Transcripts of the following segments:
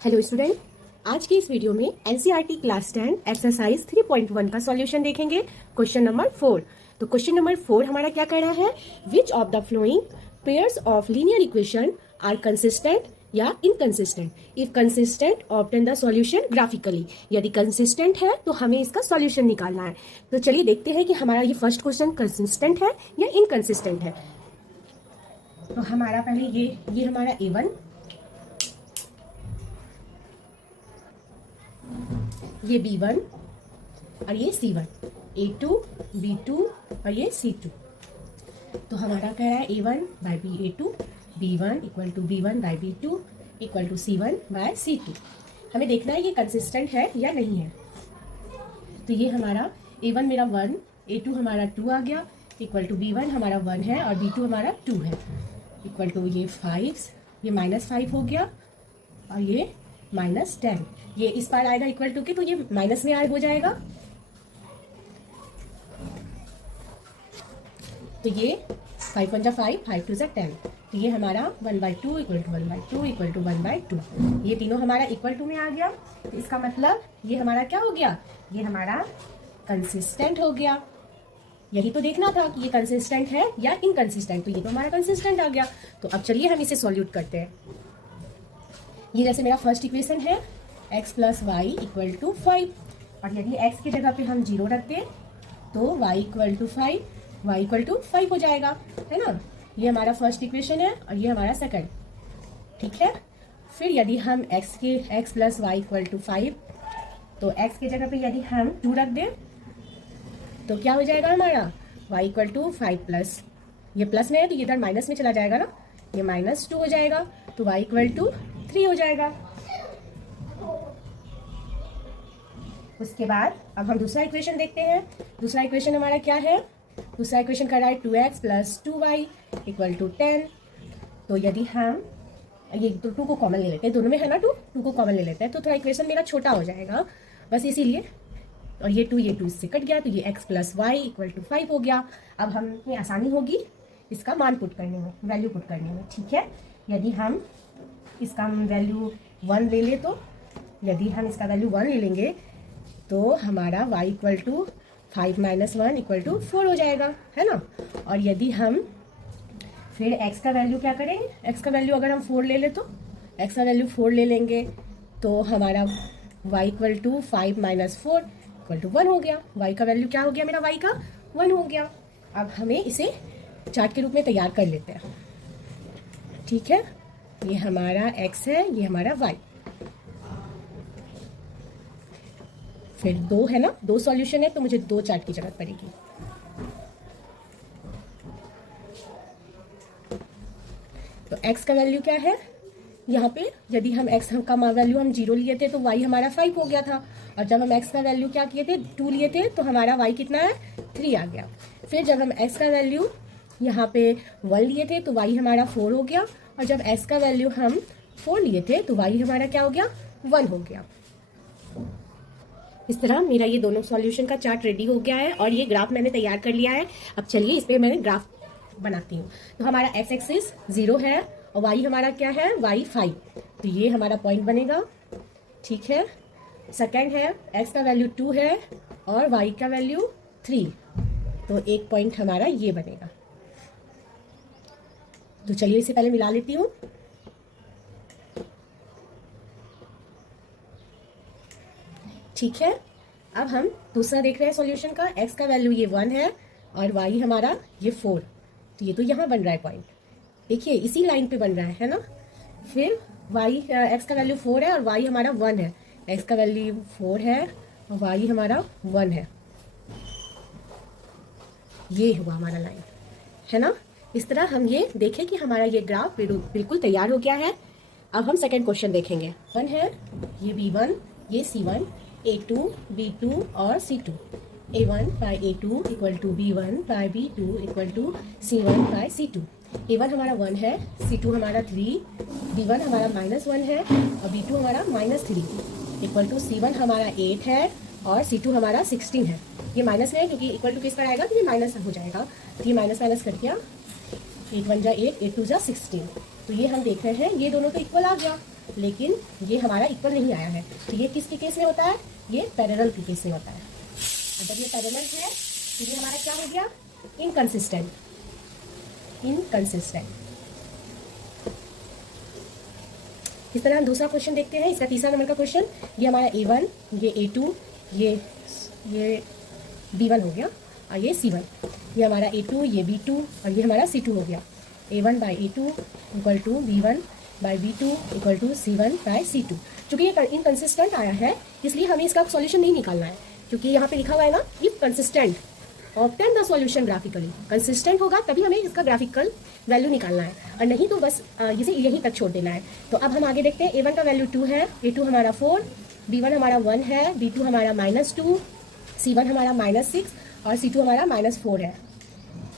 Hello student, आज की इस वीडियो में एनसीईआरटी क्लास 10 एक्सरसाइज 3.1 का सॉल्यूशन देखेंगे। Question number 4। तो क्वेश्चन नंबर 4 हमारा क्या कहना है, which of the following pairs of linear equation are consistent या inconsistent. If consistent obtain the solution graphically. यदि कंसिस्टेंट है तो हमें इसका सॉल्यूशन निकालना है। तो चलिए देखते हैं कि हमारा ये फर्स्ट क्वेश्चन कंसिस्टेंट है या इनकंसिस्टेंट है। तो हमारा पहले ये हमारा A1, ये B1 और ये C1, A2, B2 और ये C2। तो हमारा कह रहा है A1 by B A2, B1 equal to B1 by B2 equal to C1 by C2। हमें देखना है ये कंसिस्टेंट है या नहीं है। तो ये हमारा A1 मेरा 1, A2 हमारा 2 आ गया इक्वल टू B1 हमारा 1 है और B2 हमारा 2 है इक्वल टू ये 5, ये -5 हो गया और ये -10। ये इस पार आएगा इक्वल टू के, तो ये माइनस में हो जाएगा। तो ये 5 1 जा 5, 5 2 जा 10। तो ये हमारा 1/2 इक्वल टू 1/2 इक्वल टू 1/2। ये तीनों हमारा इक्वल टू में आ गया। तो इसका मतलब ये हमारा क्या हो गया, ये हमारा कंसिस्टेंट हो गया। यही तो देखना था कि ये कंसिस्टेंट है या इनकंसिस्टेंट। तो ये तो हमारा कंसिस्टेंट आ गया। तो अब चलिए हम इसे सॉल्यूट करते हैं। ये जैसे मेरा फर्स्ट इक्वेशन है x plus y equal to 5, और यदि x की जगह पे हम 0 रख दें तो y equal to 5, y equal to 5 हो जाएगा, है ना। ये हमारा फर्स्ट इक्वेशन है और ये हमारा सेकंड, ठीक है। फिर यदि हम x plus y equal to 5, तो x की जगह पे यदि हम 2 रख दें तो क्या हो जाएगा हमारा y इक्वल टू 5 प्लस, ये प्लस में है तो ये इधर माइनस में चला जाएगा ना, ये -2 हो जाएगा। तो y इक्वल टू 3 हो जाएगा। उसके बाद अब हम दूसरा इक्वेशन देखते हैं। दूसरा इक्वेशन हमारा क्या है, दूसरा इक्वेशन कर रहा है 2x plus 2y equal to 10। तो यदि हम ये 2 को कॉमन ले लेते हैं, दोनों में है ना 2 को कॉमन ले लेते हैं तो थोड़ा इक्वेशन मेरा छोटा हो जाएगा, बस इसीलिए। और ये 2 इससे कट गया तो ये x plus y equal to 5 हो गया। अब हमें आसानी होगी इसका मान पुट करने में, वैल्यू पुट करने में, ठीक है। यदि हम इसका वैल्यू 1 ले ले, तो यदि हम इसका वैल्यू 1 ले लेंगे तो हमारा y equal to 5 - 1 equal to 4 हो जाएगा, है ना। और यदि हम फिर x का वैल्यू क्या करेंगे, x का वैल्यू अगर हम 4 ले ले तो x का वैल्यू 4 ले लेंगे तो हमारा y equal to 5 - 4 equal to 1 हो गया। y का वैल्यू क्या हो गया, मेरा y का 1 हो गया। अब हमें इसे चार्ट के रूप में तैयार कर लेते हैं, ठीक है। ये हमारा x है, ये हमारा y। फिर 2 है ना, 2 सॉल्यूशन है तो मुझे 2 चार्ट की जरूरत पड़ेगी। तो x का वैल्यू क्या है, यहाँ पे यदि हम x का वैल्यू हम 0 लिए थे तो y हमारा 5 हो गया था। और जब हम x का वैल्यू क्या किए थे, 2 लिए थे तो हमारा y कितना है, 3 आ गया। फिर जब हम x का वैल्यू यहाँ पे 1 लिए थे तो y हमारा 4 हो गया। और जब x का वैल्यू हम 4 लिए थे तो y हमारा क्या हो गया, 1 हो गया। इस तरह मेरा ये दोनों सॉल्यूशन का चार्ट रेडी हो गया है और ये ग्राफ मैंने तैयार कर लिया है। अब चलिए इस पे मैंने ग्राफ बनाती हूँ। तो हमारा x एक्सिस 0 है और y हमारा क्या है, y 5। तो ये हमारा पॉइंट बनेगा, ठीक है। सेकंड है x का वैल्यू 2 है और y का वैल्यू 3, तो एक पॉइंट हमारा ये बनेगा। तो चलिए इसे पहले मिला लेती हूँ। ठीक है। अब हम दूसरा देख रहे हैं सॉल्यूशन का। x का वैल्यू ये 1 है और y हमारा ये 4, तो ये तो यहाँ बन रहा है पॉइंट, देखिए इसी लाइन पे बन रहा है ना। फिर x का वैल्यू 4 है और y हमारा 1 है, x का वैल्यू 4 है और y हमारा 1 है, ये हुआ हमारा लाइन, है ना। इस तरह हम ये देखें कि हमारा ये ग्राफ बिल्कुल तैयार हो गया है। अब हम सेकंड क्वेश्चन देखेंगे। 1 है, ये B1, ये C1, A2, B2 और C2। A1 by A2 equal to B1 by B2 equal to C1 by C2। A1 हमारा 1 है, C2 हमारा 3, B1 हमारा -1 है और B2 हमारा -3 इक्वल टू C1 हमारा 8 है और C2 हमारा 16 है। ये माइनस में है क्योंकि इक्वल टू किस पर आएगा तो ये माइनस हो जाएगा। तो ये माइनस कट गया, 8 1 जा 8, 8 2 जा 16। तो ये हम देख रहे हैं ये दोनों तो इक्वल आ गया। लेकिन ये हमारा इक्वल नहीं आया है। तो ये किसके केस में होता है? ये पैरेलल के केस में होता है। जब ये पैरेलल है तो ये हमारा क्या हो गया? इनकंसिस्टेंट। इस तरह हम दूसरा क्वेश्चन देखते हैं। इसका तीसरा नंबर का क्वेश्चन, ये हमारा A1, ये A2, ये B1 हो गया और ये C1। ये हमारा A2, ये B2 और ये हमारा C2 हो गया। A1/A2 equal to B1/B2 equal to C1/C2। चूँकि ये इनकंसिस्टेंट आया है इसलिए हमें इसका सॉल्यूशन नहीं निकालना है, क्योंकि यहाँ पे लिखा हुआ है ना, if consistent obtain the solution graphically. Consistent होगा तभी हमें इसका ग्राफिकल वैल्यू निकालना है, और नहीं तो बस इसे यहीं तक छोड़ देना है। तो अब हम आगे देखते हैं। A1 का वैल्यू 2 है, A2 हमारा 4, B1 हमारा 1 है, B2 हमारा -2, C1 हमारा -6 और C2 हमारा -4 है।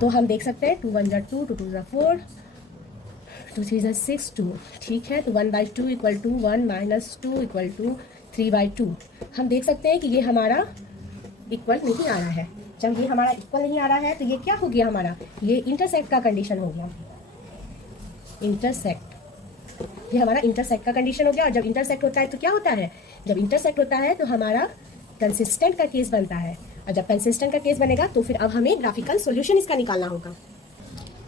तो हम देख सकते हैं 2 1 जा 2, 2 2 जा 4, 2 3 जा 6, 2। ठीक है, तो 1/2 इक्वल टू 1 -2 इक्वल टू 3/2। हम देख सकते हैं कि ये हमारा इक्वल नहीं आ रहा है। जब ये हमारा इक्वल नहीं आ रहा है तो ये क्या हो गया हमारा? ये इंटरसेक्ट का कंडीशन हो गया। इंटरसेक्ट, ये हमारा इंटरसेक्ट का कंडीशन हो गया। और जब इंटरसेक्ट होता है तो क्या होता है? जब इंटरसेक्ट होता है तो हमारा कंसिस्टेंट का केस बनता है, और जब कंसिस्टेंट का केस बनेगा तो फिर अब हमें ग्राफिकल सॉल्यूशन इसका निकालना होगा।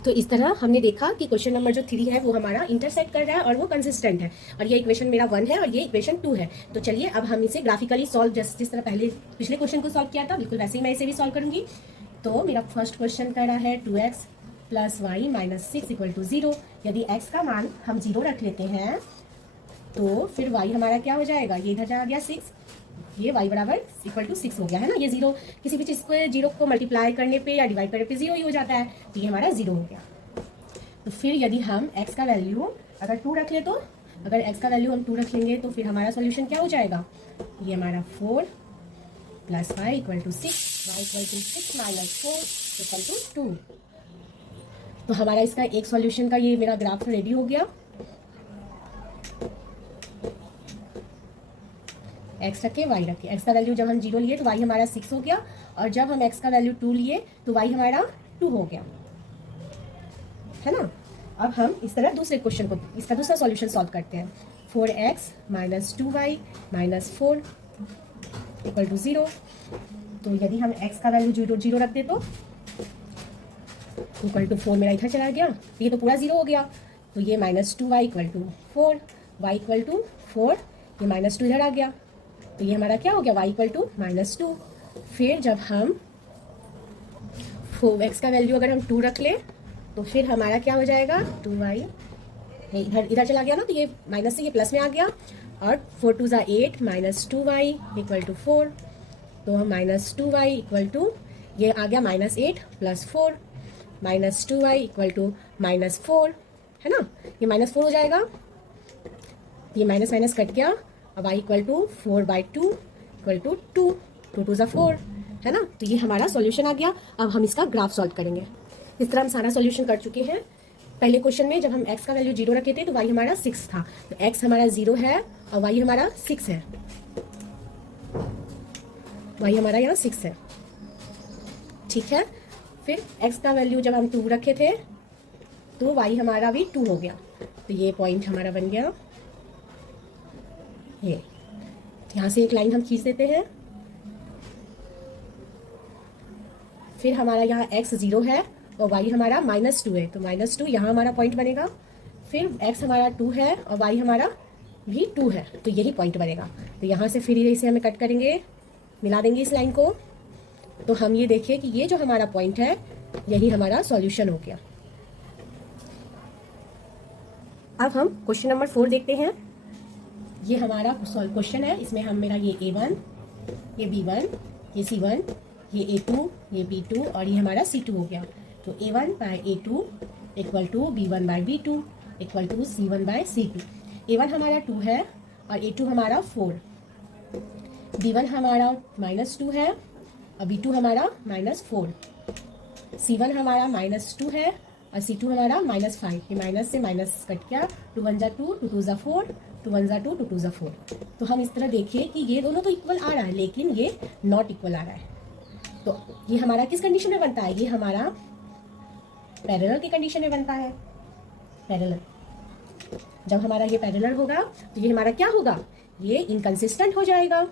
तो इस तरह हमने देखा कि क्वेश्चन नंबर जो 3 है वो हमारा इंटरसेक्ट कर रहा है और वो कंसिस्टेंट है, और ये इक्वेशन मेरा 1 है और ये इक्वेशन 2 है। तो चलिए अब हम इसे ग्राफिकली सॉल्व, जिस तरह पहले पिछले क्वेश्चन को सॉल्व किया था बिल्कुल वैसे ही मैं इसे भी सॉल्व करूंगी। तो मेरा फर्स्ट क्वेश्चन कर रहा है 2x + y - 6 = 0। यदि x का मान हम 0 रख लेते हैं तो फिर y हमारा क्या हो जाएगा? ये इधर आ गया 6, ये y = 6 हो गया है ना। ये 0 किसी भी चीज़ को 0 को मल्टीप्लाई करने पे या डिवाइड करने पे 0 ही हो जाता है, तो ये हमारा 0 हो गया। तो फिर यदि हम x का वैल्यू अगर 2 रख ले, तो अगर x का वैल्यू हम 2 रख लेंगे तो फिर हमारा सॉल्यूशन क्या हो जाएगा? ये हमारा 4 + y = 6, y = 6 - 4 = 2। तो हमारा इसका एक सॉल्यूशन का ये मेरा ग्राफ रेडी हो गया। x रखे, y रखे। x का वैल्यू जब हम 0 लिए तो y हमारा 6 हो गया, और जब हम x का वैल्यू 2 लिए तो y हमारा 2 हो गया, है ना। अब हम इस तरह दूसरे क्वेश्चन को, इसका दूसरा सॉल्यूशन सॉल्व करते हैं। 4x - 2y - 4 = 0। तो यदि हम x का वैल्यू 0 रख दे तो = 4 मेरा इधर चला गया, ये तो पूरा 0 हो गया। तो ये -2y = 4, y = 4, ये -2 इधर आ गया, तो ये हमारा क्या हो गया? y = -2। फिर जब हम x का वैल्यू अगर हम 2 रख लें तो फिर हमारा क्या हो जाएगा? 2y, इधर चला गया ना, तो ये माइनस से ये प्लस में आ गया, और 4 2 = 8 -2y = 4। तो हम -2y = ये आ गया -8 + 4, -2y = -4, है ना। ये -4 हो जाएगा, ये माइनस माइनस कट गया, अब y = 4/2 = 2, 2 2 = 4, है ना। तो ये हमारा सॉल्यूशन आ गया। अब हम इसका ग्राफ सॉल्व करेंगे। इस तरह हम सारा सॉल्यूशन कर चुके हैं। पहले क्वेश्चन में जब हम x का वैल्यू 0 रखे थे तो y हमारा 6 था, तो x हमारा 0 है और y हमारा 6 है, y हमारा यहाँ 6 है। ठीक है, फिर x का वैल्यू जब हम 2 रखे थे तो y हमारा भी 2 हो गया, तो ये पॉइंट हमारा बन गया। ये यहाँ से एक लाइन हम खींच देते हैं। फिर हमारा यहाँ x 0 है और y हमारा -2 है, तो -2 यहाँ हमारा पॉइंट बनेगा। फिर x हमारा 2 है और y हमारा भी 2 है, तो यही पॉइंट बनेगा। तो यहाँ से फिर इसे हमें कट करेंगे, मिला देंगे इस लाइन को, तो हम ये देखिए कि ये जो हमारा पॉइंट है यही हमारा सॉल्यूशन हो गया। अब हम क्वेश्चन नंबर 4 देखते हैं। ये हमारा क्वेश्चन है, इसमें हम मेरा ये A1, ये B1, ये C1, ये A2, ये B2 और ये हमारा C2 हो गया। तो A1/A2 = B1/B2 = C1/C2। A1 हमारा 2 है और A2 हमारा 4, B1 हमारा -2 है और B2 हमारा -4, C1 हमारा -2 है और C2 हमारा -5। ये माइनस से माइनस कट गया, 2 1 = 2, 2 2 = 4, 2 1 = 2, 2 2 = 4। तो हम इस तरह देखिए कि ये दोनों तो इक्वल आ रहा है लेकिन ये नॉट इक्वल आ रहा है। तो ये हमारा किस कंडीशन में बनता है? ये हमारा पैरेलल की कंडीशन में बनता है, पैरेलल। जब हमारा ये पैरेलल होगा तो ये हमारा क्या होगा, ये इनकंसिस्टेंट हो जाएगा,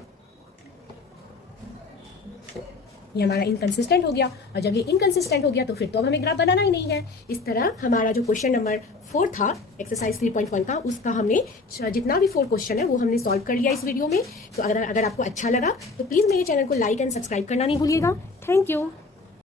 ये हमारा इनकंसिस्टेंट हो गया। और जब ये इनकंसिस्टेंट हो गया तो फिर तो अब हमें ग्राफ बनाना ही नहीं है। इस तरह हमारा जो क्वेश्चन नंबर 4 था एक्सरसाइज 3.1 का, उसका हमने जितना भी 4 क्वेश्चन है वो हमने सॉल्व कर लिया इस वीडियो में। तो अगर आपको अच्छा लगा तो प्लीज़ मेरे चैनल को लाइक एंड सब्सक्राइब करना नहीं भूलिएगा। Thank you.